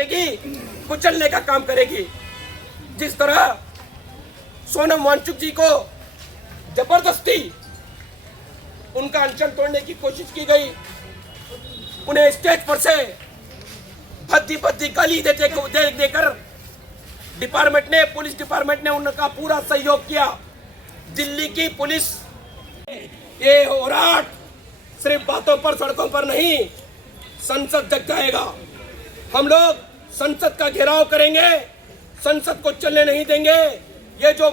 करेगी, कुचलने का काम करेगी। जिस तरह सोनम वांगचुक जी को जबरदस्ती उनका अनशन तोड़ने की कोशिश की गई, उन्हें स्टेज पर से भद्दी भद्दी गाली देकर डिपार्टमेंट ने, पुलिस डिपार्टमेंट ने उनका पूरा सहयोग किया। दिल्ली की पुलिस ये होराट सिर्फ बातों पर, सड़कों पर नहीं, संसद तक जाएगा। हम लोग संसद का घेराव करेंगे, संसद को चलने नहीं देंगे। ये जो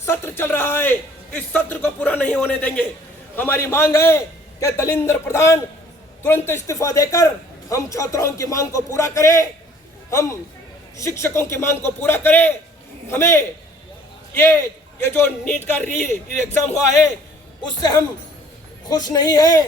सत्र चल रहा है, इस सत्र को पूरा नहीं होने देंगे। हमारी मांग है कि दलिंद्र प्रधान तुरंत इस्तीफा देकर हम छात्राओं की मांग को पूरा करें, हम शिक्षकों की मांग को पूरा करें। हमें ये जो नीट का एग्जाम हुआ है, उससे हम खुश नहीं हैं।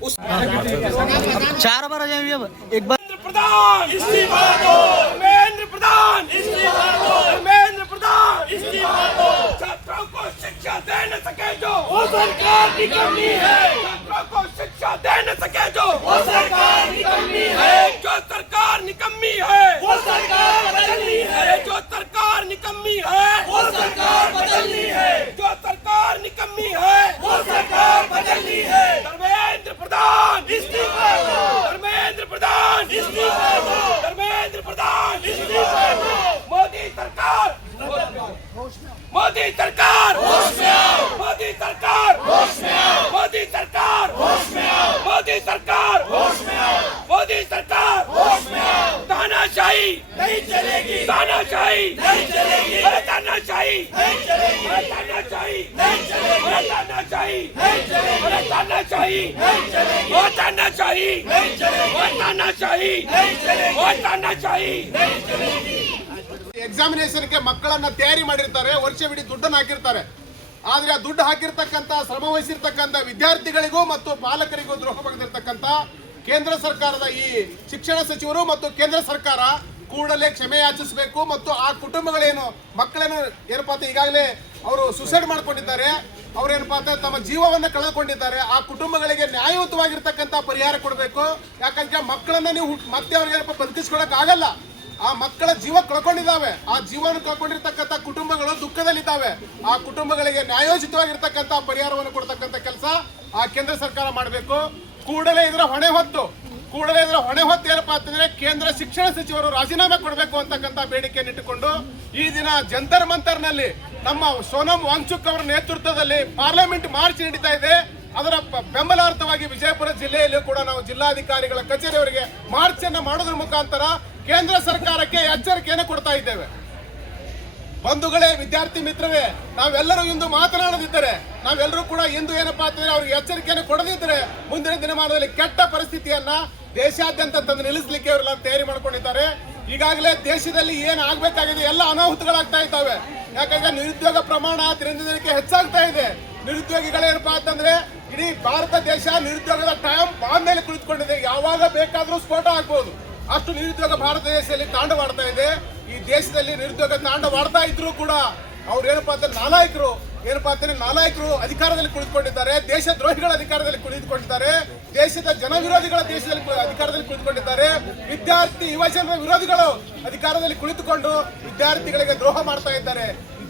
उस 4 बार एक बार प्रधान इस्तीफा दो, धर्मेंद्र प्रधान इस्तीफा दो, धर्मेंद्र प्रधान इस्तीफा दो। छात्रों को शिक्षा दे न सके जो वो सरकार की कमी है, छात्रों को शिक्षा दे न सके जो वो सरकार की कमी है। जो सरकार निकम्मी है वो सरकार बदलनी है, जो सरकार निकम्मी है वो सरकार बदलनी है, जो सरकार निकम्मी है वो सरकार बदलनी है। धर्मेंद्र प्रधान इस्तीफा दो, धर्मेंद्र प्रधान इस्तीफा दो, धर्मेंद्र प्रधान इस्तीफा दो। मोदी सरकार, मोदी सरकार होश में आओ, मोदी सरकार होश में आओ, मोदी सरकार होश में आओ, मोदी सरकार होश में आओ, मोदी सरकार होश में आओ। तानाशाही नहीं चलेगी, तानाशाही नहीं चलेगी, तानाशाही नहीं चलेगी, तानाशाही नहीं चलेगी, तानाशाही नहीं चलेगी, तानाशाही नहीं चलेगी, वो तानाशाही नहीं चलेगी, तानाशाही नहीं चलेगी, तानाशाही नहीं चलेगी। ಎಕ್ಸಾಮಿನೇಷನ್ಗೆ ಮಕ್ಕಳನ್ನ ತಯಾರಿ ಮಾಡಿರ್ತಾರೆ, ವರ್ಷವಿಡೀ ದುಡ್ಡನ್ನು ಹಾಕಿರ್ತಾರೆ. ಆದರೆ ಆ ದುಡ್ಡು ಹಾಕಿರ್ತಕ್ಕಂಥ, ಶ್ರಮ ವಹಿಸಿರ್ತಕ್ಕಂಥ ವಿದ್ಯಾರ್ಥಿಗಳಿಗೂ ಮತ್ತು ಪಾಲಕರಿಗೂ ದ್ರೋಹ ಬಗೆದಿರ್ತಕ್ಕಂಥ ಕೇಂದ್ರ ಸರ್ಕಾರದ ಈ ಶಿಕ್ಷಣ ಸಚಿವರು ಮತ್ತು ಕೇಂದ್ರ ಸರ್ಕಾರ ಕೂಡಲೇ ಕ್ಷಮೆ ಯಾಚಿಸಬೇಕು. ಮತ್ತು ಆ ಕುಟುಂಬಗಳೇನು ಮಕ್ಕಳೇನು ಏನಪ್ಪಾ ಅಂತ ಈಗಾಗಲೇ ಅವರು ಸುಸೈಡ್ ಮಾಡ್ಕೊಂಡಿದ್ದಾರೆ, ಅವ್ರೇನಪ್ಪಾ ಅಂತ ತಮ್ಮ ಜೀವವನ್ನು ಕಳೆದುಕೊಂಡಿದ್ದಾರೆ, ಆ ಕುಟುಂಬಗಳಿಗೆ ನ್ಯಾಯಯುತವಾಗಿರ್ತಕ್ಕಂಥ ಪರಿಹಾರ ಕೊಡಬೇಕು. ಯಾಕಂದ್ರೆ ಮಕ್ಕಳನ್ನ ನೀವು ಮತ್ತೆ ಅವ್ರಿಗೆ ಬದುಕಿಸ್ಕೊಳಕ್ ಆಗಲ್ಲ. ಆ ಮಕ್ಕಳ ಜೀವ ಕಳ್ಕೊಂಡಿದ್ದಾವೆ, ಆ ಜೀವನ ಕಳ್ಕೊಂಡಿರ್ತಕ್ಕಂಥ ಕುಟುಂಬಗಳು ದುಃಖದಲ್ಲಿದ್ದಾವೆ. ಆ ಕುಟುಂಬಗಳಿಗೆ ನ್ಯಾಯೋಚಿತವಾಗಿರ್ತಕ್ಕಂಥ ಪರಿಹಾರವನ್ನು ಕೊಡ್ತಕ್ಕಂಥ ಕೆಲಸ ಆ ಕೇಂದ್ರ ಸರ್ಕಾರ ಮಾಡಬೇಕು. ಕೂಡಲೇ ಇದರ ಹೊಣೆ ಹೊತ್ತು ಏನಪ್ಪಾ ಅಂತಂದ್ರೆ ಕೇಂದ್ರ ಶಿಕ್ಷಣ ಸಚಿವರು ರಾಜೀನಾಮೆ ಕೊಡಬೇಕು ಅಂತಕ್ಕಂಥ ಬೇಡಿಕೆಯನ್ನು ಇಟ್ಟುಕೊಂಡು ಈ ದಿನ ಜಂತರ್ ಮಂತರ್ನಲ್ಲಿ ನಮ್ಮ ಸೋನಂ ವಾಂಗ್ಚುಕ್ ಅವರ ನೇತೃತ್ವದಲ್ಲಿ ಪಾರ್ಲಿಮೆಂಟ್ ಮಾರ್ಚ್ ನಡೀತಾ ಇದೆ. ಅದರ ಬೆಂಬಲಾರ್ಥವಾಗಿ ವಿಜಯಪುರ ಜಿಲ್ಲೆಯಲ್ಲೂ ಕೂಡ ನಾವು ಜಿಲ್ಲಾಧಿಕಾರಿಗಳ ಕಚೇರಿಯವರಿಗೆ ಮಾರ್ಚ್ ಅನ್ನು ಮಾಡೋದ್ರ ಮುಖಾಂತರ ಕೇಂದ್ರ ಸರ್ಕಾರಕ್ಕೆ ಎಚ್ಚರಿಕೆಯನ್ನು ಕೊಡ್ತಾ ಇದ್ದೇವೆ. ಬಂಧುಗಳೇ, ವಿದ್ಯಾರ್ಥಿ ಮಿತ್ರರೇ, ನಾವೆಲ್ಲರೂ ಇಂದು ಮಾತನಾಡದಿದ್ದರೆ, ನಾವೆಲ್ಲರೂ ಕೂಡ ಇಂದು ಏನಪ್ಪಾ ಅಂತಂದ್ರೆ ಅವ್ರಿಗೆ ಎಚ್ಚರಿಕೆಯನ್ನು ಕೊಡದಿದ್ದರೆ ಮುಂದಿನ ದಿನಮಾನದಲ್ಲಿ ಕೆಟ್ಟ ಪರಿಸ್ಥಿತಿಯನ್ನ ದೇಶಾದ್ಯಂತ ತಂದು ನಿಲ್ಲಿಸಲಿಕ್ಕೆ ಅವರೆಲ್ಲ ತಯಾರಿ ಮಾಡ್ಕೊಂಡಿದ್ದಾರೆ. ಈಗಾಗಲೇ ದೇಶದಲ್ಲಿ ಏನು ಆಗ್ಬೇಕಾಗಿದೆ ಎಲ್ಲ ಅನಾಹುತಗಳಾಗ್ತಾ ಇದ್ದಾವೆ. ಯಾಕಂದ್ರೆ ನಿರುದ್ಯೋಗ ಪ್ರಮಾಣ ದಿನಕ್ಕೆ ಹೆಚ್ಚಾಗ್ತಾ ಇದೆ. ನಿರುದ್ಯೋಗಿಗಳೇನಪ್ಪಾ ಅಂತಂದ್ರೆ ಇಡೀ ಭಾರತ ದೇಶ ನಿರುದ್ಯೋಗದ ಟೈಮ್ ಬಾಂಬ್ ಮೇಲೆ ಕುಳಿತುಕೊಂಡಿದೆ. ಯಾವಾಗ ಬೇಕಾದ್ರೂ ಸ್ಫೋಟ ಆಗ್ಬಹುದು, ಅಷ್ಟು ನಿರುದ್ಯೋಗ ಭಾರತ ದೇಶದಲ್ಲಿ ತಾಂಡವಾಡ್ತಾ ಇದೆ. ಈ ದೇಶದಲ್ಲಿ ನಿರುದ್ಯೋಗ ತಾಂಡವಾಡ್ತಾ ಇದ್ರು ಕೂಡ ಅವ್ರು ಏನಪ್ಪಾ ಅಂತ ನಾಲಾಯಕರು ಅಧಿಕಾರದಲ್ಲಿ ಕುಳಿತುಕೊಂಡಿದ್ದಾರೆ, ದೇಶ ದ್ರೋಹಿಗಳ ಅಧಿಕಾರದಲ್ಲಿ ಕುಳಿತುಕೊಂಡಿದ್ದಾರೆ, ದೇಶದ ಜನ ವಿರೋಧಿಗಳ ಅಧಿಕಾರದಲ್ಲಿ ಕುಳಿತುಕೊಂಡಿದ್ದಾರೆ, ವಿದ್ಯಾರ್ಥಿ ಯುವಜನರ ವಿರೋಧಿಗಳು ಅಧಿಕಾರದಲ್ಲಿ ಕುಳಿತುಕೊಂಡು ವಿದ್ಯಾರ್ಥಿಗಳಿಗೆ ದ್ರೋಹ ಮಾಡ್ತಾ ಇದ್ದಾರೆ,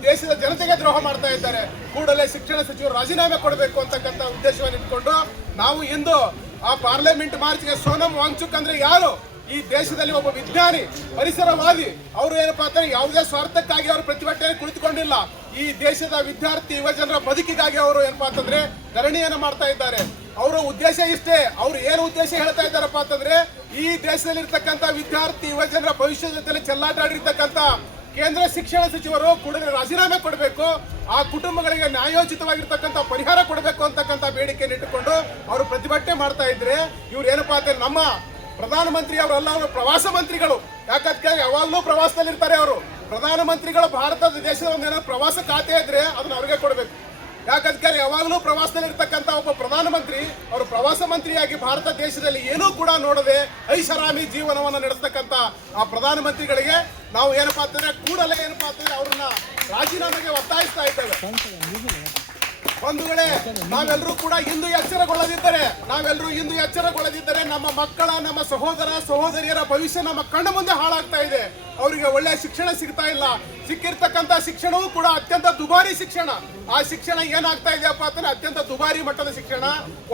ದೇಶದ ಜನತೆಗೆ ದ್ರೋಹ ಮಾಡ್ತಾ ಇದ್ದಾರೆ. ಕೂಡಲೇ ಶಿಕ್ಷಣ ಸಚಿವರು ರಾಜೀನಾಮೆ ಕೊಡಬೇಕು ಅಂತಕ್ಕಂಥ ಉದ್ದೇಶವನ್ನು ಇಟ್ಕೊಂಡು ನಾವು ಇಂದು ಆ ಪಾರ್ಲಿಮೆಂಟ್ ಮಾರ್ಚ್ಗೆ ಸೋನಂ ವಾಂಗ್ಚುಕ್ ಅಂದ್ರೆ ಯಾರು? ಈ ದೇಶದಲ್ಲಿ ಒಬ್ಬ ವಿಜ್ಞಾನಿ, ಪರಿಸರವಾದಿ. ಅವರು ಏನಪ್ಪಾ ಅಂದ್ರೆ ಯಾವುದೇ ಸ್ವಾರ್ಥಕ್ಕಾಗಿ ಅವರು ಪ್ರತಿಭಟನೆ ಕುಳಿತುಕೊಂಡಿಲ್ಲ. ಈ ದೇಶದ ವಿದ್ಯಾರ್ಥಿ ಯುವಜನರ ಬದುಕಿಗಾಗಿ ಅವರು ಏನಪ್ಪಾ ಅಂತಂದ್ರೆ ಧರಣಿಯನ್ನು ಮಾಡ್ತಾ ಇದ್ದಾರೆ. ಅವರ ಉದ್ದೇಶ ಇಷ್ಟೇ. ಅವರು ಏನು ಉದ್ದೇಶ ಹೇಳ್ತಾ ಇದ್ದಾರಪ್ಪ ಅಂತಂದ್ರೆ ಈ ದೇಶದಲ್ಲಿ ಇರ್ತಕ್ಕಂಥ ವಿದ್ಯಾರ್ಥಿ ಯುವಜನರ ಭವಿಷ್ಯದ ಜೊತೆ ಚೆಲ್ಲಾಟ ಆಡಿರ್ತಕ್ಕಂಥ ಕೇಂದ್ರ ಶಿಕ್ಷಣ ಸಚಿವರು ಕೂಡಲೇ ರಾಜೀನಾಮೆ ಕೊಡಬೇಕು, ಆ ಕುಟುಂಬಗಳಿಗೆ ನ್ಯಾಯೋಚಿತವಾಗಿರ್ತಕ್ಕಂಥ ಪರಿಹಾರ ಕೊಡಬೇಕು ಅಂತಕ್ಕಂಥ ಬೇಡಿಕೆಯನ್ನು ಇಟ್ಟುಕೊಂಡು ಅವರು ಪ್ರತಿಭಟನೆ ಮಾಡ್ತಾ ಇದ್ರೆ, ಇವ್ರು ಏನಪ್ಪಾ ಅಂದ್ರೆ ನಮ್ಮ ಪ್ರಧಾನಮಂತ್ರಿ ಅವರೆಲ್ಲ ಅವರು ಪ್ರವಾಸ ಮಂತ್ರಿಗಳು. ಯಾಕಂದ್ರೆ ಯಾವಾಗಲೂ ಪ್ರವಾಸದಲ್ಲಿ ಇರ್ತಾರೆ ಅವರು. ಪ್ರಧಾನಮಂತ್ರಿಗಳು ಭಾರತದ ದೇಶದ ಒಂದೇನೋ ಪ್ರವಾಸ ಖಾತೆ ಇದ್ರೆ ಅದನ್ನ ಅವ್ರಿಗೆ ಕೊಡಬೇಕು. ಯಾಕಂದ್ರೆ ಯಾವಾಗಲೂ ಪ್ರವಾಸದಲ್ಲಿ ಇರ್ತಕ್ಕಂಥ ಒಬ್ಬ ಪ್ರಧಾನಮಂತ್ರಿ ಅವರು ಪ್ರವಾಸ ಮಂತ್ರಿಯಾಗಿ ಭಾರತ ದೇಶದಲ್ಲಿ ಏನೂ ಕೂಡ ನೋಡದೆ ಐಷಾರಾಮಿ ಜೀವನವನ್ನು ನಡೆಸ್ತಕ್ಕಂಥ ಆ ಪ್ರಧಾನಮಂತ್ರಿಗಳಿಗೆ ನಾವು ಏನಪ್ಪಾ ಅಂತಂದ್ರೆ ಕೂಡಲೇ ಏನಪ್ಪಾ ಅಂತಂದ್ರೆ ಅವ್ರನ್ನ ರಾಜೀನಾಮೆಗೆ ಒತ್ತಾಯಿಸ್ತಾ ಇದ್ದೇವೆ. ಬಂಧುಗಳೇ, ನಾವೆಲ್ಲರೂ ಕೂಡ ಇಂದು ಎಚ್ಚರಗೊಳ್ಳದಿದ್ದರೆ ನಮ್ಮ ಮಕ್ಕಳ, ನಮ್ಮ ಸಹೋದರ ಸಹೋದರಿಯರ ಭವಿಷ್ಯ ನಮ್ಮ ಕಣ್ಣ ಮುಂದೆ ಹಾಳಾಗ್ತಾ ಇದೆ. ಅವರಿಗೆ ಒಳ್ಳೆಯ ಶಿಕ್ಷಣ ಸಿಗ್ತಾ ಇಲ್ಲ. ಸಿಕ್ಕಿರ್ತಕ್ಕಂಥ ಶಿಕ್ಷಣವೂ ಕೂಡ ಅತ್ಯಂತ ದುಬಾರಿ ಶಿಕ್ಷಣ. ಆ ಶಿಕ್ಷಣ ಏನಾಗ್ತಾ ಇದೆಯಪ್ಪ ಅಂತಂದ್ರೆ ಅತ್ಯಂತ ದುಬಾರಿ ಮಟ್ಟದ ಶಿಕ್ಷಣ.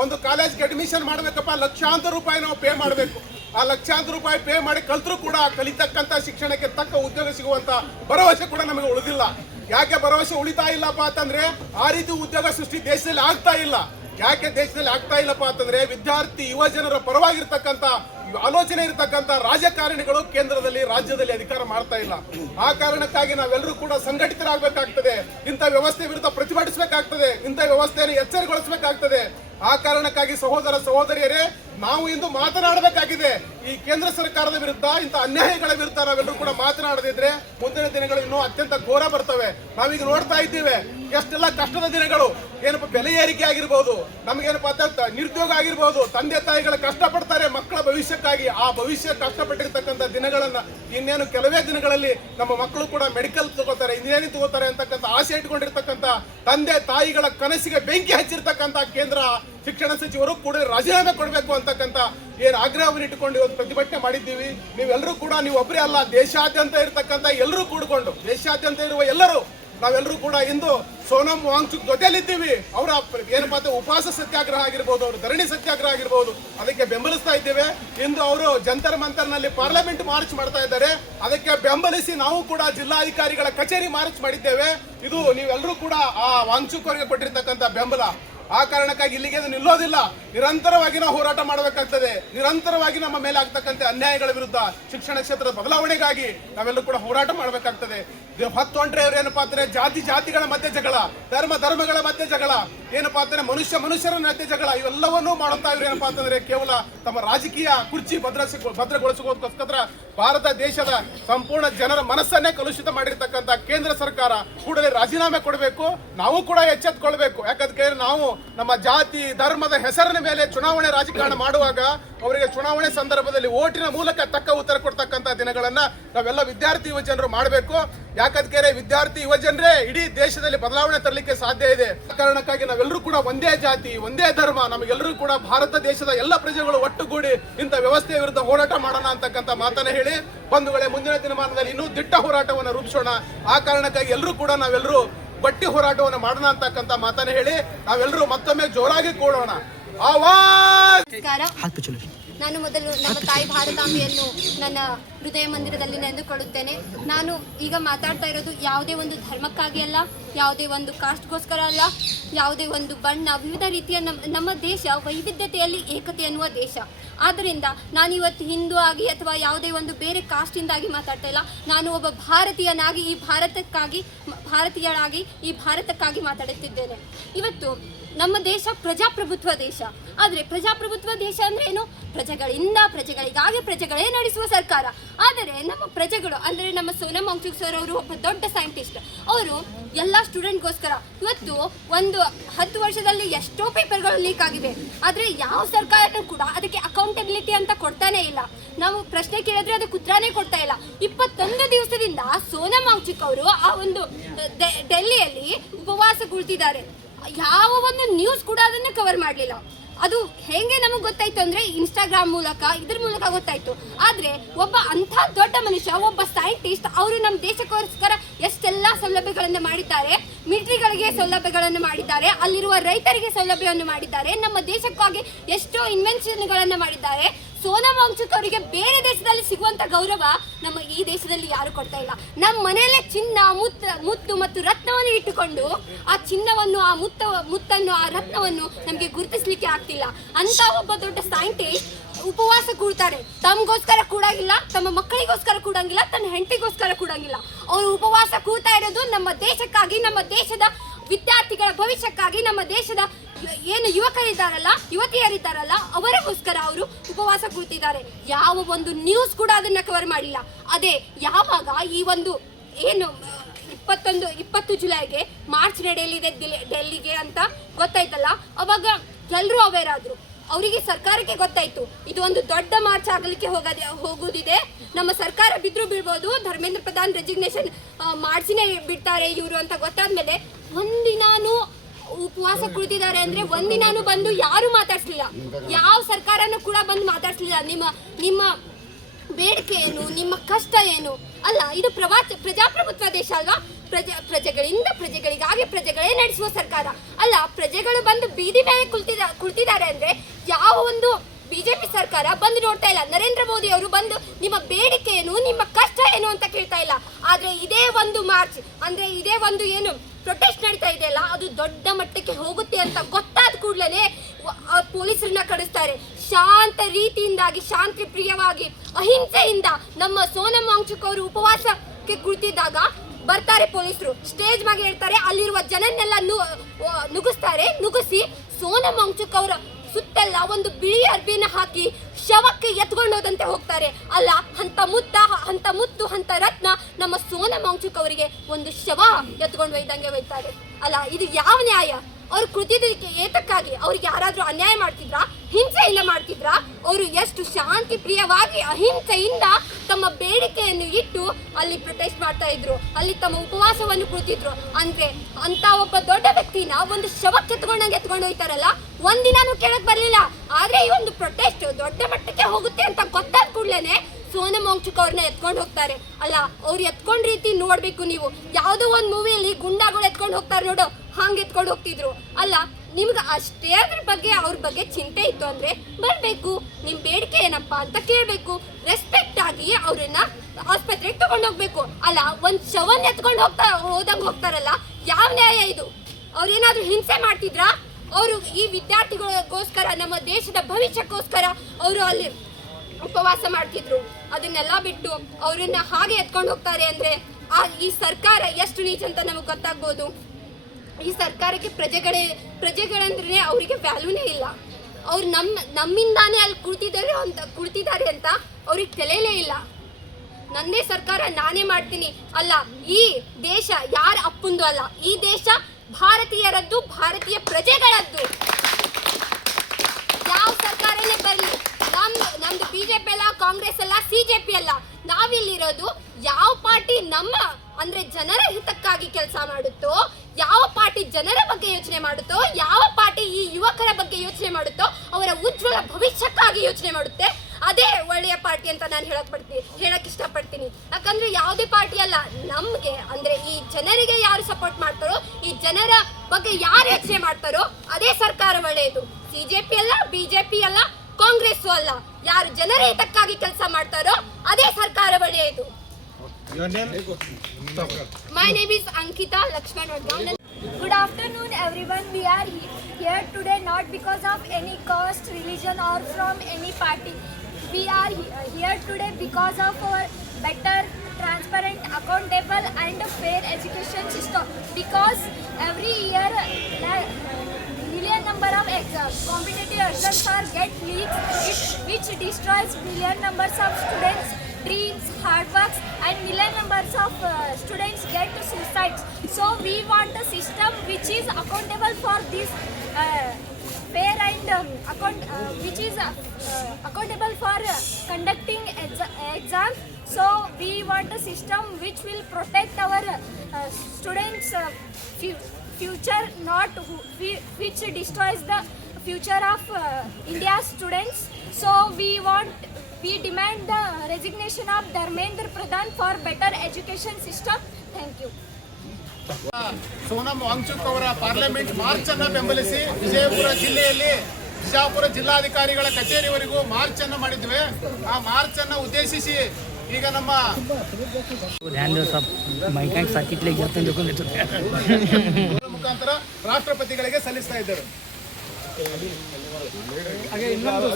ಒಂದು ಕಾಲೇಜ್ಗೆ ಅಡ್ಮಿಷನ್ ಮಾಡ್ಬೇಕಪ್ಪ, ಲಕ್ಷಾಂತರ ರೂಪಾಯಿ ನಾವು ಪೇ ಮಾಡಬೇಕು. ಆ ಲಕ್ಷಾಂತರ ರೂಪಾಯಿ ಪೇ ಮಾಡಿ ಕಲ್ತರೂ ಕೂಡ ಕಲಿತಕ್ಕಂಥ ಶಿಕ್ಷಣಕ್ಕೆ ತಕ್ಕ ಉದ್ಯೋಗ ಸಿಗುವಂತ ಭರವಸೆ ಕೂಡ ನಮಗೆ ಉಳಿದಿಲ್ಲ. ಯಾಕೆ ಭರವಸೆ ಉಳಿತಾ ಇಲ್ಲಪ್ಪ ಅಂತಂದ್ರೆ ಆ ರೀತಿ ಉದ್ಯೋಗ ಸೃಷ್ಟಿ ದೇಶದಲ್ಲಿ ಆಗ್ತಾ ಇಲ್ಲ. ಯಾಕೆ ದೇಶದಲ್ಲಿ ಆಗ್ತಾ ಇಲ್ಲಪ್ಪ ಅಂತಂದ್ರೆ ವಿದ್ಯಾರ್ಥಿ ಯುವ ಜನರ ಪರವಾಗಿರ್ತಕ್ಕಂಥ ಆಲೋಚನೆ ಇರತಕ್ಕಂಥ ರಾಜಕಾರಣಿಗಳು ಕೇಂದ್ರದಲ್ಲಿ ರಾಜ್ಯದಲ್ಲಿ ಅಧಿಕಾರ ಮಾಡ್ತಾ ಇಲ್ಲ. ಆ ಕಾರಣಕ್ಕಾಗಿ ನಾವೆಲ್ಲರೂ ಕೂಡ ಸಂಘಟಿತರಾಗಬೇಕಾಗ್ತದೆ. ಇಂಥ ವ್ಯವಸ್ಥೆ ವಿರುದ್ಧ ಪ್ರತಿಭಟಿಸಬೇಕಾಗ್ತದೆ. ಇಂಥ ವ್ಯವಸ್ಥೆಯನ್ನು ಎಚ್ಚರಗೊಳಿಸಬೇಕಾಗ್ತದೆ. ಆ ಕಾರಣಕ್ಕಾಗಿ ಸಹೋದರ ಸಹೋದರಿಯರೇ, ನಾವು ಇಂದು ಮಾತನಾಡಬೇಕಾಗಿದೆ. ಈ ಕೇಂದ್ರ ಸರ್ಕಾರದ ವಿರುದ್ಧ, ಇಂಥ ಅನ್ಯಾಯಗಳ ವಿರುದ್ಧ ನಾವೆಲ್ಲರೂ ಕೂಡ ಮಾತನಾಡದಿದ್ರೆ ಮುಂದಿನ ದಿನಗಳು ಇನ್ನೂ ಅತ್ಯಂತ ಘೋರ ಬರ್ತವೆ. ನಾವೀಗ ನೋಡ್ತಾ ಇದ್ದೇವೆ ಎಷ್ಟೆಲ್ಲ ಕಷ್ಟದ ದಿನಗಳು. ಏನಪ್ಪ ಬೆಲೆ ಏರಿಕೆ ಆಗಿರ್ಬೋದು, ನಮಗೇನಪ್ಪ ಅಂತ ನಿರುದ್ಯೋಗ ಆಗಿರ್ಬೋದು. ತಂದೆ ತಾಯಿಗಳು ಕಷ್ಟಪಡ್ತಾರೆ ಮಕ್ಕಳ ಭವಿಷ್ಯಕ್ಕಾಗಿ. ಆ ಭವಿಷ್ಯ ಕಷ್ಟಪಟ್ಟಿರ್ತಕ್ಕಂಥ ದಿನಗಳನ್ನ ಇನ್ನೇನು ಕೆಲವೇ ದಿನಗಳಲ್ಲಿ ನಮ್ಮ ಮಕ್ಕಳು ಕೂಡ ಮೆಡಿಕಲ್ ತಗೋತಾರೆ, ಇಂಜಿನಿಯರಿಂಗ್ ತಗೋತಾರೆ ಅಂತಕ್ಕಂಥ ಆಸೆ ಇಟ್ಕೊಂಡಿರ್ತಕ್ಕಂಥ ತಂದೆ ತಾಯಿಗಳ ಕನಸಿಗೆ ಬೆಂಕಿ ಹಚ್ಚಿರ್ತಕ್ಕಂಥ ಕೇಂದ್ರ ಶಿಕ್ಷಣ ಸಚಿವರು ಕೂಡ ರಾಜೀನಾಮೆ ಕೊಡಬೇಕು ಅಂತಕ್ಕಂಥ ಏನು ಆಗ್ರಹವನ್ನು ಇಟ್ಟುಕೊಂಡು ಇವತ್ತು ಪ್ರತಿಭಟನೆ ಮಾಡಿದ್ದೀವಿ. ನೀವೆಲ್ಲರೂ ಕೂಡ, ನೀವು ಒಬ್ಬರೇ ಅಲ್ಲ, ದೇಶಾದ್ಯಂತ ಇರತಕ್ಕಂಥ ಎಲ್ಲರೂ ಕೂಡಿಕೊಂಡು, ದೇಶಾದ್ಯಂತ ಇರುವ ಎಲ್ಲರೂ ನಾವೆಲ್ಲರೂ ಕೂಡ ಇಂದು ಸೋನಂ ವಾಂಗ್ಚುಕ್ ಜೊತೆಯಲ್ಲಿದ್ದೀವಿ. ಅವರ ಏನಪ್ಪಾ ಅಂತ ಉಪವಾಸ ಸತ್ಯಾಗ್ರಹ ಆಗಿರ್ಬೋದು, ಅವರು ಧರಣಿ ಸತ್ಯಾಗ್ರಹ ಆಗಿರ್ಬೋದು, ಅದಕ್ಕೆ ಬೆಂಬಲಿಸ್ತಾ ಇದ್ದೇವೆ. ಇಂದು ಅವರು ಜಂತರ್ ಮಂತರ್ನಲ್ಲಿ ಪಾರ್ಲಿಮೆಂಟ್ ಮಾರ್ಚ್ ಮಾಡ್ತಾ ಇದ್ದಾರೆ. ಅದಕ್ಕೆ ಬೆಂಬಲಿಸಿ ನಾವು ಕೂಡ ಜಿಲ್ಲಾಧಿಕಾರಿಗಳ ಕಚೇರಿ ಮಾರ್ಚ್ ಮಾಡಿದ್ದೇವೆ. ಇದು ನೀವೆಲ್ಲರೂ ಕೂಡ ಆ ವಾಂಗ್ಚುಕ್ ಅವರಿಗೆ ಕೊಟ್ಟಿರ್ತಕ್ಕಂಥ ಬೆಂಬಲ. ಆ ಕಾರಣಕ್ಕಾಗಿ ಇಲ್ಲಿಗೆ ನಿಲ್ಲೋದಿಲ್ಲ. ನಿರಂತರವಾಗಿ ನಾವು ಹೋರಾಟ ಮಾಡಬೇಕಾಗ್ತದೆ. ನಿರಂತರವಾಗಿ ನಮ್ಮ ಮೇಲೆ ಆಗ್ತಕ್ಕಂಥ ಅನ್ಯಾಯಗಳ ವಿರುದ್ಧ, ಶಿಕ್ಷಣ ಕ್ಷೇತ್ರದ ಬದಲಾವಣೆಗಾಗಿ ನಾವೆಲ್ಲರೂ ಕೂಡ ಹೋರಾಟ ಮಾಡಬೇಕಾಗ್ತದೆ. ಹೊತ್ತೊಂಡ್ರೆ ಅವ್ರು ಏನಪ್ಪಾ ಅಂದ್ರೆ ಜಾತಿಗಳ ಮಧ್ಯೆ ಜಗಳ, ಧರ್ಮಗಳ ಮಧ್ಯೆ ಜಗಳ, ಏನಪ್ಪಾ ಅಂತಂದ್ರೆ ಮನುಷ್ಯರ ಮಧ್ಯೆ ಜಗಳ, ಇವೆಲ್ಲವನ್ನೂ ಮಾಡುತ್ತಾ ಇವ್ರು ಏನಪ್ಪಾ ಅಂತಂದ್ರೆ ಕೇವಲ ತಮ್ಮ ರಾಜಕೀಯ ಕುರ್ಚಿ ಭದ್ರಗೊಳಿಸುವುದಕ್ಕೋಸ್ಕರ ಭಾರತ ದೇಶದ ಸಂಪೂರ್ಣ ಜನರ ಮನಸ್ಸನ್ನೇ ಕಲುಷಿತ ಮಾಡಿರ್ತಕ್ಕಂಥ ಕೇಂದ್ರ ಸರ್ಕಾರ ಕೂಡಲೇ ರಾಜೀನಾಮೆ ಕೊಡಬೇಕು. ನಾವು ಕೂಡ ಎಚ್ಚೆತ್ತುಕೊಳ್ಬೇಕು. ಯಾಕಂದ್ರೆ ನಾವು ನಮ್ಮ ಜಾತಿ ಧರ್ಮದ ಹೆಸರಿನ ಮೇಲೆ ಚುನಾವಣೆ ರಾಜಕಾರಣ ಮಾಡುವಾಗ ಅವರಿಗೆ ಚುನಾವಣೆ ಸಂದರ್ಭದಲ್ಲಿ ಓಟಿನ ಮೂಲಕ ತಕ್ಕ ಉತ್ತರ ಕೊಡ್ತಕ್ಕಂಥ ದಿನಗಳನ್ನ ನಾವೆಲ್ಲ ವಿದ್ಯಾರ್ಥಿ ಯುವ ಜನರು ಮಾಡಬೇಕು. ಯಾಕಂದ್ರೆ ವಿದ್ಯಾರ್ಥಿ ಯುವ ಜನರೇ ಇಡೀ ದೇಶದಲ್ಲಿ ಬದಲಾವಣೆ ತರಲಿಕ್ಕೆ ಸಾಧ್ಯ ಇದೆ. ಆ ಕಾರಣಕ್ಕಾಗಿ ನಾವೆಲ್ಲರೂ ಕೂಡ ಒಂದೇ ಜಾತಿ, ಒಂದೇ ಧರ್ಮ, ನಮಗೆಲ್ಲರೂ ಕೂಡ ಭಾರತ ದೇಶದ ಎಲ್ಲ ಪ್ರಜೆಗಳು ಒಟ್ಟುಗೂಡಿ ಇಂಥ ವ್ಯವಸ್ಥೆಯ ವಿರುದ್ಧ ಹೋರಾಟ ಮಾಡೋಣ ಅಂತಕ್ಕಂಥ ಮಾತನ್ನ ಹೇಳಿ, ಬಂಧುಗಳೇ, ಮುಂದಿನ ದಿನಮಾನದಲ್ಲಿ ಇನ್ನೂ ದಿಟ್ಟ ಹೋರಾಟವನ್ನು ರೂಪಿಸೋಣ. ಆ ಕಾರಣಕ್ಕಾಗಿ ಎಲ್ಲರೂ ಕೂಡ ನಾವೆಲ್ಲರೂ ಬಟ್ಟಿ ಹೋರಾಟವನ್ನು ಮಾಡೋಣ ಅಂತಕ್ಕಂಥ ಮಾತನ್ನ ಹೇಳಿ ನಾವೆಲ್ಲರೂ ಮತ್ತೊಮ್ಮೆ ಜೋರಾಗಿ ಕೂಡೋಣ. ನಾನು ಮೊದಲು ನಮ್ಮ ತಾಯಿ ಭಾರತಾಂಬೆಯನ್ನು ನನ್ನ ಹೃದಯ ಮಂದಿರದಲ್ಲಿ ನೆನೆದುಕೊಳ್ಳುತ್ತೇನೆ. ನಾನು ಈಗ ಮಾತಾಡ್ತಾ ಇರೋದು ಯಾವುದೇ ಒಂದು ಧರ್ಮಕ್ಕಾಗಿ ಅಲ್ಲ, ಯಾವುದೇ ಒಂದು ಕಾಸ್ಟ್ಗೋಸ್ಕರ ಅಲ್ಲ, ಯಾವುದೇ ಒಂದು ಬಣ್ಣ, ವಿವಿಧ ರೀತಿಯ ನಮ್ಮ ದೇಶ ವೈವಿಧ್ಯತೆಯಲ್ಲಿ ಏಕತೆ ಅನ್ನುವ ದೇಶ. ಆದ್ದರಿಂದ ನಾನು ಇವತ್ತು ಹಿಂದೂ ಆಗಿ ಅಥವಾ ಯಾವುದೇ ಒಂದು ಬೇರೆ ಕಾಸ್ಟಿಂದಾಗಿ ಮಾತಾಡ್ತಾ ಇಲ್ಲ. ನಾನು ಒಬ್ಬ ಭಾರತೀಯನಾಗಿ ಭಾರತೀಯಳಾಗಿ ಈ ಭಾರತಕ್ಕಾಗಿ ಮಾತಾಡುತ್ತಿದ್ದೇನೆ. ಇವತ್ತು ನಮ್ಮ ದೇಶ ಪ್ರಜಾಪ್ರಭುತ್ವ ದೇಶ. ಆದರೆ ಪ್ರಜಾಪ್ರಭುತ್ವ ದೇಶ ಅಂದರೆ ಏನು? ಪ್ರಜೆಗಳಿಂದ, ಪ್ರಜೆಗಳಿಗಾಗಿ, ಪ್ರಜೆಗಳೇ ನಡೆಸುವ ಸರ್ಕಾರ. ಆದರೆ ನಮ್ಮ ಪ್ರಜೆಗಳು ಅಂದರೆ ನಮ್ಮ ಸೋನಂ ವಾಂಗ್ಚುಕ್ ಸರ್ ಅವರು ಒಬ್ಬ ದೊಡ್ಡ ಸೈಂಟಿಸ್ಟ್. ಅವರು ಎಲ್ಲ ಸ್ಟೂಡೆಂಟ್ಗೋಸ್ಕರ ಇವತ್ತು ಒಂದು 10 ವರ್ಷದಲ್ಲಿ ಎಷ್ಟೋ ಪೇಪರ್ಗಳು ಲೀಕ್ ಆಗಿವೆ. ಆದರೆ ಯಾವ ಸರ್ಕಾರನೂ ಕೂಡ ಅದಕ್ಕೆ ಅಕೌಂಟಬಿಲಿಟಿ ಅಂತ ಕೊಡ್ತಾನೆ ಇಲ್ಲ. ನಾವು ಪ್ರಶ್ನೆ ಕೇಳಿದ್ರೆ ಅದಕ್ಕೆ ಉತ್ತರನೇ ಕೊಡ್ತಾ ಇಲ್ಲ. 21 ದಿವಸದಿಂದ ಸೋನಂ ವಾಂಗ್ಚುಕ್ ಅವರು ಆ ಒಂದು ಡೆಲ್ಲಿಯಲ್ಲಿ ಉಪವಾಸ ಕುಳಿತಿದ್ದಾರೆ. ಯಾವ ಒಂದು ನ್ಯೂಸ್ ಕೂಡ ಅದನ್ನು ಕವರ್ ಮಾಡಲಿಲ್ಲ. ಅದು ಹೇಗೆ ನಮಗೆ ಗೊತ್ತಾಯ್ತು ಅಂದರೆ ಇನ್ಸ್ಟಾಗ್ರಾಮ್ ಮೂಲಕ, ಇದ್ರ ಮೂಲಕ ಗೊತ್ತಾಯ್ತು. ಆದರೆ ಒಬ್ಬ ಅಂಥ ದೊಡ್ಡ ಮನುಷ್ಯ, ಒಬ್ಬ ಸೈಂಟಿಸ್ಟ್, ಅವರು ನಮ್ಮ ದೇಶಕ್ಕೋಸ್ಕರ ಎಷ್ಟೆಲ್ಲ ಸೌಲಭ್ಯಗಳನ್ನು ಮಾಡಿದ್ದಾರೆ. ಮಿಲಿಟರಿಗಳಿಗೆ ಸೌಲಭ್ಯಗಳನ್ನು ಮಾಡಿದ್ದಾರೆ, ಅಲ್ಲಿರುವ ರೈತರಿಗೆ ಸೌಲಭ್ಯವನ್ನು ಮಾಡಿದ್ದಾರೆ, ನಮ್ಮ ದೇಶಕ್ಕಾಗಿ ಎಷ್ಟೋ ಇನ್ವೆನ್ಷನ್ಗಳನ್ನು ಮಾಡಿದ್ದಾರೆ. ಸೋನಂ ವಾಂಗ್ಚುಕ್ ಅವರಿಗೆ ಬೇರೆ ದೇಶದಲ್ಲಿ ಸಿಗುವಂಥ ಗೌರವ ನಮ್ಮ ಈ ದೇಶದಲ್ಲಿ ಯಾರು ಕೊಡ್ತಾ ಇಲ್ಲ. ನಮ್ಮ ಮನೆಯಲ್ಲೇ ಚಿನ್ನ, ಮುತ್ತು ಮತ್ತು ರತ್ನವನ್ನು ಇಟ್ಟುಕೊಂಡು ಆ ಚಿನ್ನವನ್ನು, ಆ ಮುತ್ತನ್ನು, ಆ ರತ್ನವನ್ನು ನಮಗೆ ಗುರುತಿಸಲಿಕ್ಕೆ ಆಗ್ತಿಲ್ಲ. ಅಂತ ಒಬ್ಬ ದೊಡ್ಡ ಸೈಂಟಿಸ್ಟ್ ಉಪವಾಸ ಕೂಡ್ತಾರೆ. ತಮಗೋಸ್ಕರ ಕೂಡಂಗಿಲ್ಲ, ತಮ್ಮ ಮಕ್ಕಳಿಗೋಸ್ಕರ ಕೂಡಂಗಿಲ್ಲ, ತನ್ನ ಹೆಂಡತಿಗೋಸ್ಕರ ಕೂಡಂಗಿಲ್ಲ. ಅವರು ಉಪವಾಸ ಕೂಡ್ತಾ ಇರೋದು ನಮ್ಮ ದೇಶಕ್ಕಾಗಿ, ನಮ್ಮ ದೇಶದ ವಿದ್ಯಾರ್ಥಿಗಳ ಭವಿಷ್ಯಕ್ಕಾಗಿ, ನಮ್ಮ ದೇಶದ ಏನು ಯುವಕರಿದ್ದಾರಲ್ಲ, ಯುವತಿಯರಿದ್ದಾರಲ್ಲ, ಅವರಿಗೋಸ್ಕರ ಅವರು ಉಪವಾಸ ಕೂತಿದ್ದಾರೆ. ಯಾವ ಒಂದು ನ್ಯೂಸ್ ಕೂಡ ಅದನ್ನ ಕವರ್ ಮಾಡಿಲ್ಲ. ಅದೇ ಯಾವಾಗ ಈ ಒಂದು ಏನು 20 ಜುಲೈಗೆ ಮಾರ್ಚ್ ನಡೆಯಲಿದೆ ಡೆಲ್ಲಿಗೆ ಅಂತ ಗೊತ್ತಾಯ್ತಲ್ಲ, ಅವಾಗ ಎಲ್ಲರೂ ಅವೇರ್ ಆದ್ರು. ಅವರಿಗೆ ಸರ್ಕಾರಕ್ಕೆ ಗೊತ್ತಾಯ್ತು ಇದು ಒಂದು ದೊಡ್ಡ ಮಾರ್ಚ್ ಆಗಲಿಕ್ಕೆ ಹೋಗುವುದಿದೆ, ನಮ್ಮ ಸರ್ಕಾರ ಬಿದ್ರು ಬೀಳ್ಬೋದು, ಧರ್ಮೇಂದ್ರ ಪ್ರಧಾನ್ ರೆಸಿಗ್ನೇಷನ್ ಮಾಡಿಸಿನೇ ಬಿಡ್ತಾರೆ ಇವರು ಅಂತ ಗೊತ್ತಾದ್ಮೇಲೆ ಒಂದಿನಾನು ಉಪವಾಸ ಕುಳಿತಿದ್ದಾರೆ ಅಂದ್ರೆ ಒಂದಿನಾನು ಬಂದು ಯಾರು ಮಾತಾಡ್ಸ್ಲಿಲ್ಲ, ಯಾವ ಸರ್ಕಾರನೂ ಕೂಡ ಬಂದು ಮಾತಾಡ್ಸ್ಲಿಲ್ಲ. ನಿಮ್ಮ ಬೇಡಿಕೆ ಏನು, ನಿಮ್ಮ ಕಷ್ಟ ಏನು? ಅಲ್ಲ, ಇದು ಪ್ರಜಾಪ್ರಭುತ್ವ ದೇಶ ಅಲ್ವಾ? ಪ್ರಜೆಗಳಿಂದ ಪ್ರಜೆಗಳಿಗಾಗಿ ಪ್ರಜೆಗಳೇ ನಡೆಸುವ ಸರ್ಕಾರ ಅಲ್ಲ. ಪ್ರಜೆಗಳು ಬಂದು ಬೀದಿ ಮೇಲೆ ಕುಳಿತಿದ್ದಾರೆ ಅಂದ್ರೆ ಯಾವ ಒಂದು ಬಿಜೆಪಿ ಸರ್ಕಾರ ಬಂದು ನೋಡ್ತಾ ಇಲ್ಲ. ನರೇಂದ್ರ ಮೋದಿ ಅವರು ಬಂದು ನಿಮ್ಮ ಬೇಡಿಕೆ ಏನು, ನಿಮ್ಮ ಕಷ್ಟ ಏನು ಅಂತ ಕೇಳ್ತಾ ಇಲ್ಲ. ಆದ್ರೆ ಇದೇ ಒಂದು ಮಾರ್ಚ್ ಅಂದ್ರೆ ಇದೇ ಒಂದು ಏನು ಪ್ರೊಟೆಸ್ಟ್ ನಡೀತಾ ಇದೆಯಲ್ಲ, ಅದು ದೊಡ್ಡ ಮಟ್ಟಕ್ಕೆ ಹೋಗುತ್ತೆ ಅಂತ ಗೊತ್ತಾದ ಕೂಡಲೇ ಪೊಲೀಸರನ್ನ ಕಳಿಸ್ತಾರೆ. ಶಾಂತ ರೀತಿಯಿಂದಾಗಿ, ಶಾಂತಿ ಪ್ರಿಯವಾಗಿ, ಅಹಿಂಸೆಯಿಂದ ನಮ್ಮ ಸೋನಂ ವಾಂಗ್ಚುಕ್ ಅವರು ಉಪವಾಸಕ್ಕೆ ಕುಳಿತಿದ್ದಾಗ ಬರ್ತಾರೆ ಪೊಲೀಸರು, ಸ್ಟೇಜ್ ಮೇಲೆ ಹೇಳ್ತಾರೆ, ಅಲ್ಲಿರುವ ಜನನ್ನೆಲ್ಲ ನುಗ್ಗಿಸಿ ಸೋನಂ ವಾಂಗ್ಚುಕ್ ಅವರ ಸುತ್ತೆಲ್ಲ ಒಂದು ಬಿಳಿ ಅರ್ಬಿನ ಹಾಕಿ ಶವಕ್ಕೆ ಎತ್ಕೊಂಡು ಹೋದಂತೆ ಹೋಗ್ತಾರೆ. ಅಲ್ಲ, ಅಂತ ಮುತ್ತು ಅಂತ ರತ್ನ ನಮ್ಮ ಸೋನಂ ವಾಂಗ್ಚುಕ್ ಅವರಿಗೆ ಒಂದು ಶವ ಎತ್ಕೊಂಡು ಒಯ್ದಂಗೆ ಒಯ್ತಾರೆ. ಅಲ್ಲ, ಇದು ಯಾವ ನ್ಯಾಯ? ಅವ್ರು ಕೃತಿದಕ್ಕೆ ಏತಕ್ಕಾಗಿ ಅವ್ರಿಗೆ ಯಾರಾದ್ರೂ ಅನ್ಯಾಯ ಮಾಡ್ತಿದ್ರಾ, ಹಿಂಸೆಯಿಂದ ಮಾಡ್ತಿದ್ರಾ? ಅವರು ಎಷ್ಟು ಶಾಂತಿ ಪ್ರಿಯವಾಗಿ ಅಹಿಂಸೆಯಿಂದ ತಮ್ಮ ಬೇಡಿಕೆಯನ್ನು ಇಟ್ಟು ಅಲ್ಲಿ ಪ್ರೊಟೆಸ್ಟ್ ಮಾಡ್ತಾ ಇದ್ರು, ಅಲ್ಲಿ ತಮ್ಮ ಉಪವಾಸವನ್ನು ಕುಳಿತಿದ್ರು. ಅಂದ್ರೆ ಅಂತ ಒಬ್ಬ ದೊಡ್ಡ ವ್ಯಕ್ತಿನ ಒಂದು ಶವಕ್ಕೆ ಎತ್ಕೊಂಡು ಹೋಯ್ತಾರಲ್ಲ, ಒಂದಿನಾನು ಕೇಳಕ್ ಬರ್ಲಿಲ್ಲ. ಆದ್ರೆ ಈ ಒಂದು ಪ್ರೊಟೆಸ್ಟ್ ದೊಡ್ಡ ಮಟ್ಟಕ್ಕೆ ಹೋಗುತ್ತೆ ಅಂತ ಗೊತ್ತಾದ ಕೂಡಲೇ ಸೋನಂ ವಾಂಗ್ಚುಕ್ ಅವ್ರನ್ನ ಎತ್ಕೊಂಡು ಹೋಗ್ತಾರೆ. ಅಲ್ಲ, ಅವ್ರು ಎತ್ಕೊಂಡ್ ರೀತಿ ನೋಡ್ಬೇಕು ನೀವು. ಯಾವುದೋ ಒಂದು ಮೂವಿಯಲ್ಲಿ ಗುಂಡಾಗಳು ಎತ್ಕೊಂಡು ಹೋಗ್ತಾರೆ ನೋಡು, ಹಂಗೆ ಎತ್ಕೊಂಡು ಹೋಗ್ತಿದ್ರು. ಅಲ್ಲ, ನಿಮ್ಗೆ ಅಷ್ಟೇ ಅದ್ರ ಬಗ್ಗೆ ಅವ್ರ ಬಗ್ಗೆ ಚಿಂತೆ ಇತ್ತು ಅಂದ್ರೆ ಬರ್ಬೇಕು, ನಿಮ್ ಬೇಡಿಕೆ ಏನಪ್ಪಾ ಅಂತ ಕೇಳ್ಬೇಕು, ರೆಸ್ಪೆಕ್ಟ್ ಆಗಿ ಅವ್ರನ್ನ ಆಸ್ಪತ್ರೆಗೆ ತಗೊಂಡು ಹೋಗ್ಬೇಕು. ಅಲ್ಲ, ಒಂದ್ ಶವನ್ ಎತ್ಕೊಂಡು ಹೋದಂಗೆ ಹೋಗ್ತಾರಲ್ಲ, ಯಾವ ನ್ಯಾಯ ಇದು? ಅವ್ರೇನಾದ್ರೂ ಹಿಂಸೆ ಮಾಡ್ತಿದ್ರಾ? ಅವರು ಈ ವಿದ್ಯಾರ್ಥಿಗಳಿಗೋಸ್ಕರ, ನಮ್ಮ ದೇಶದ ಭವಿಷ್ಯಕ್ಕೋಸ್ಕರ ಅವರು ಅಲ್ಲಿ ಉಪವಾಸ ಮಾಡ್ತಿದ್ರು. ಅದನ್ನೆಲ್ಲ ಬಿಟ್ಟು ಅವ್ರನ್ನ ಹಾಗೆ ಎತ್ಕೊಂಡು ಹೋಗ್ತಾರೆ ಅಂದ್ರೆ ಈ ಸರ್ಕಾರ ಎಷ್ಟು ನೀಚ ಅಂತ ನಮಗೆ ಗೊತ್ತಾಗ್ಬೋದು. ಈ ಸರ್ಕಾರಕ್ಕೆ ಪ್ರಜೆಗಳಂದ್ರೆ ಅವರಿಗೆ ವ್ಯಾಲ್ಯೂನೇ ಇಲ್ಲ. ಅವ್ರು ನಮ್ಮಿಂದಾನೇ ಅಲ್ಲಿ ಕುಳಿತಿದ್ದಾರೆ ಅಂತ ಅವ್ರಿಗೆ ತಿಳಿಯಲೇ ಇಲ್ಲ. ನಂದೇ ಸರ್ಕಾರ ನಾನೇ ಮಾಡ್ತೀನಿ. ಅಲ್ಲ, ಈ ದೇಶ ಯಾರ ಅಪ್ಪಂದು ಅಲ್ಲ, ಈ ದೇಶ ಭಾರತೀಯರದ್ದು, ಭಾರತೀಯ ಪ್ರಜೆಗಳದ್ದು. ಯಾವ ಸರ್ಕಾರನೇ ಬರಲಿ, ನಮ್ದು ಬಿಜೆಪಿ ಅಲ್ಲ, ಕಾಂಗ್ರೆಸ್ ಅಲ್ಲ, ಸಿಜೆಪಿ ಅಲ್ಲ, ನಾವಿಲ್ಲಿರೋದು ಯಾವ ಪಾರ್ಟಿ ನಮ್ಮ ಅಂದ್ರೆ ಜನರ ಹಿತಕ್ಕಾಗಿ ಕೆಲಸ ಮಾಡುತ್ತೋ, ಯಾವ ಪಾರ್ಟಿ ಜನರ ಬಗ್ಗೆ ಯೋಚನೆ ಮಾಡುತ್ತೋ, ಯಾವ ಪಾರ್ಟಿ ಈ ಯುವಕರ ಬಗ್ಗೆ ಯೋಚನೆ ಮಾಡುತ್ತೋ, ಅವರ ಉಜ್ವಲ ಭವಿಷ್ಯಕ್ಕಾಗಿ ಯೋಚನೆ ಮಾಡುತ್ತೆ, ಅದೇ ಒಳ್ಳೆಯ ಪಾರ್ಟಿ ಅಂತ ನಾನು ಹೇಳಕ್ ಇಷ್ಟಪಡ್ತೀನಿ. ಯಾಕಂದ್ರೆ ಯಾವುದೇ ಪಾರ್ಟಿ ಅಲ್ಲ, ನಮ್ಗೆ ಅಂದ್ರೆ ಈ ಜನರಿಗೆ ಯಾರು ಸಪೋರ್ಟ್ ಮಾಡ್ತಾರೋ, ಈ ಜನರ ಬಗ್ಗೆ ಯಾರು ಯೋಚನೆ ಮಾಡ್ತಾರೋ ಅದೇ ಸರ್ಕಾರ ಒಳ್ಳೆಯದು. ಸಿಜೆಪಿ ಅಲ್ಲ, ಬಿಜೆಪಿ ಅಲ್ಲ, ಕಾಂಗ್ರೆಸ್ ಅಲ್ಲ, ಯಾರು ಜನರ ಹಿತಕ್ಕಾಗಿ ಕೆಲಸ ಮಾಡ್ತಾರೋ ಅದೇ ಸರ್ಕಾರ ಒಳ್ಳೆಯದು. My name is Ankita Lakshman Wadgaon. Good afternoon everyone. We are here today not because of any caste, religion or from any party. We are here today because of our better, transparent, accountable and fair education system. Because every year million number of competitive exams are get leaked, which destroys million numbers of students' dreams, hard works, and million numbers of students get suicides. So we want a system which is accountable for this fair and which is accountable for conducting exams. So we want a system which will protect our students' future, not which destroys the future of India's students. So we demand the resignation of Dharmendra Pradhan for better education system. Thank you. Sonam Wangchuk ಅವರ parliament March ಅನ್ನು ಬೆಂಬಲಿಸಿ ವಿಜಯಪುರ ಜಿಲ್ಲೆಯಲ್ಲಿ ಬಿಜಾಪುರ ಜಿಲ್ಲಾಧಿಕಾರಿಗಳ ಕಚೇರಿವರೆಗೂ March ಅನ್ನು ಮಾಡಿದ್ವಿ. ಆ March ಅನ್ನು ಉದ್ದೇಶಿಸಿ ಈಗ ನಮ್ಮ ಮುಖಾಂತರ ರಾಷ್ಟ್ರಪತಿಗಳಿಗೆ ಸಲ್ಲಿಸ್ತಾ ಇದ್ದಾರೆ. ಹಾಗೆ ಇನ್ನೊಂದು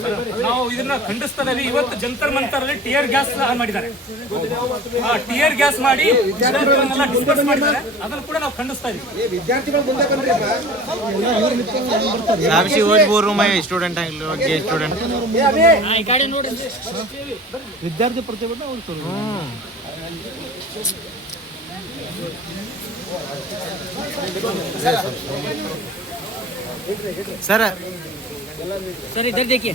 ನಾವು ಇದನ್ನ ಖಂಡಿಸ್ತಾ ಇದ್ದೀವಿ. ಇವತ್ತು ಜಂತರ್ ಮಂತರಲ್ಲಿ ಟಿಯರ್ ಗ್ಯಾಸ್ ಮಾಡಿದ್ದಾರೆ, ಟಿಯರ್ ಗ್ಯಾಸ್ ಮಾಡಿ ಡಿಸ್ಕಸ್ ಮಾಡಿದ್ದಾರೆ, ಅದನ್ನು ಕೂಡ ನಾವು ಖಂಡಿಸ್ತಾ ಇದ್ದೀವಿ. ವಿದ್ಯಾರ್ಥಿ ಪ್ರತಿಭಟನೆ ಹೋಗ್ತಾರೆ सर सर इधर देखिए